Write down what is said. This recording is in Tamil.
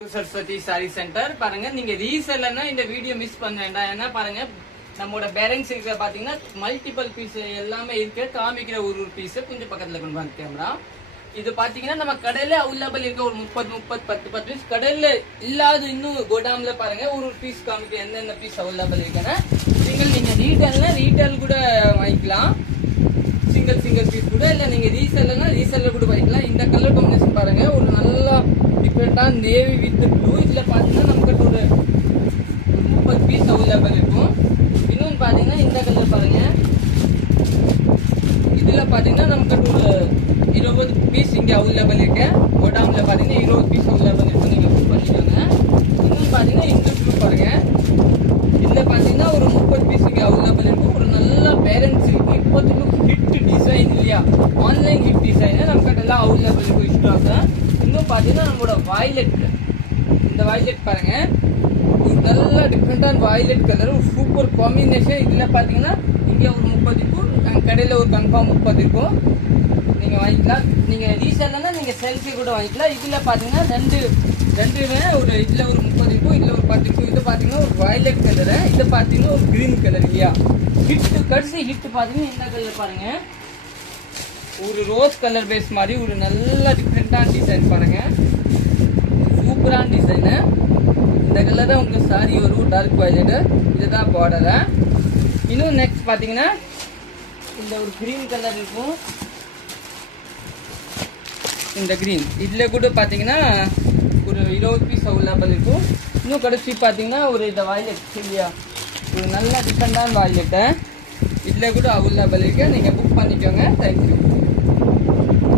சரஸ்வதி சாரி சென்டர் பாருங்க. நீங்க ரீசெல்லர்னா இந்த வீடியோ மிஸ் பண்ண வேண்டாம். ஏன்னா பாருங்க நம்மளோட பேரண்ட்ஸ் இருக்கிற பாத்தீங்கன்னா மல்டிபிள் பீஸ் எல்லாமே இருக்கு. காமிக்கிற ஒரு பீஸ் கொஞ்சம் பக்கத்துல கொண்டு வந்து கேமரா. இது பாத்தீங்கன்னா நம்ம கடையில அவைலபிள் இருக்க ஒரு 30 பீஸ் கடையில இல்லாத இன்னும் கோடாம்ல பாருங்க ஒரு பீஸ் காமிக்க எந்தெந்த பீஸ் அவைலபிள் இருக்குன்னா நீங்க ரீட்டைல் கூட வாங்கிக்கலாம். சிங்கிள் பீஸ் கூட இல்ல நீங்க ரீசெல்லர் கூட வாங்கிக்கலாம். இந்த கலர் காம்பினேஷன் பாருங்க ஒரு நல்ல டிஃபரெண்டான நேவி வித் ப்ளூ. இதுல பாத்தீங்கன்னா நமக்கு ஒரு 30 பீஸ் அவைலபிள் இருக்கும். இன்னொன்னு பாத்தீங்கன்னா இந்த கலர் பாருங்க. இதுல பாத்தீங்கன்னா நமக்கு ஒரு 20 பீஸ் இங்க அவைலபிள் இருக்கு. கோடாம்ல பாத்தீங்கன்னா 20 பீஸ் அவைலபிள் இருக்கு. நீங்க புக் பண்ணிக்கோங்க. இன்னொன்னு பாத்தீங்கன்னா இந்த ப்ளூ பாருங்க. இதுல பாத்தீங்கன்னா ஒரு 30 பீஸ் இங்க அவைலபிள் இருக்கு. ஒரு நல்ல பேரண்ட்ஸ் இருக்கு. இப்போதைக்கு ஹிட் டிசைன் இல்லையா, ஆன்லைன் ஹிட் டிசைன் நமக்கு எல்லாம் அவைலபிள் இருக்கு ஸ்டாக். இன்னும் பாத்தீங்கன்னா நம்மளோட வயலட், இந்த வயலட் பாருங்க ஒரு நல்ல டிஃப்ரெண்டான வயலட் கலர் சூப்பர் காம்பினேஷன். இதுல பாத்தீங்கன்னா இங்க ஒரு 30 இருக்கும், கடையில ஒரு கன்ஃபார்ம் 30 இருக்கும். நீங்க வாங்கிக்கலாம். நீங்க ரீசெல்லர்னா நீங்க செல்ஃபி கூட வாங்கிக்கலாம். இதுல பாத்தீங்கன்னா ரெண்டுமே ஒரு இதுல ஒரு 30 இருக்கும், இதுல ஒரு 10 இருக்கும். இது பாத்தீங்கன்னா ஒரு வயலட் கலர், இது பாத்தீங்கன்னா ஒரு கிரீன் கலர் இல்லையா. ஹிட் கடைசி ஹிட் பாத்தீங்கன்னா இந்த கலர் பாருங்க ஒரு ரோஸ் கலர் பேஸ் மாதிரி ஒரு நல்ல டிஃப்ரெண்டான டிசைன் பாருங்க. சூப்பரான டிசைனு. இந்த கலர் தான் உங்களுக்கு சாரி வரும் டார்க் வயலட். இதுதான் பார்டர். இன்னும் நெக்ஸ்ட் பாத்தீங்கன்னா இந்த ஒரு கிரீன் கலர் இருக்கும். இந்த கிரீன் இதுல கூட பாத்தீங்கன்னா ஒரு 20 பீஸ் அவைலபிள் இருக்கும். இன்னும் கடைசி பாத்தீங்கன்னா ஒரு இந்த வயலட் இல்லையா, ஒரு நல்ல டிஃப்ரெண்டான வயலட் இதுல கூட அவைலபிள் இருக்கு. நீங்க புக் பண்ணிக்கோங்க. தேங்க்யூ.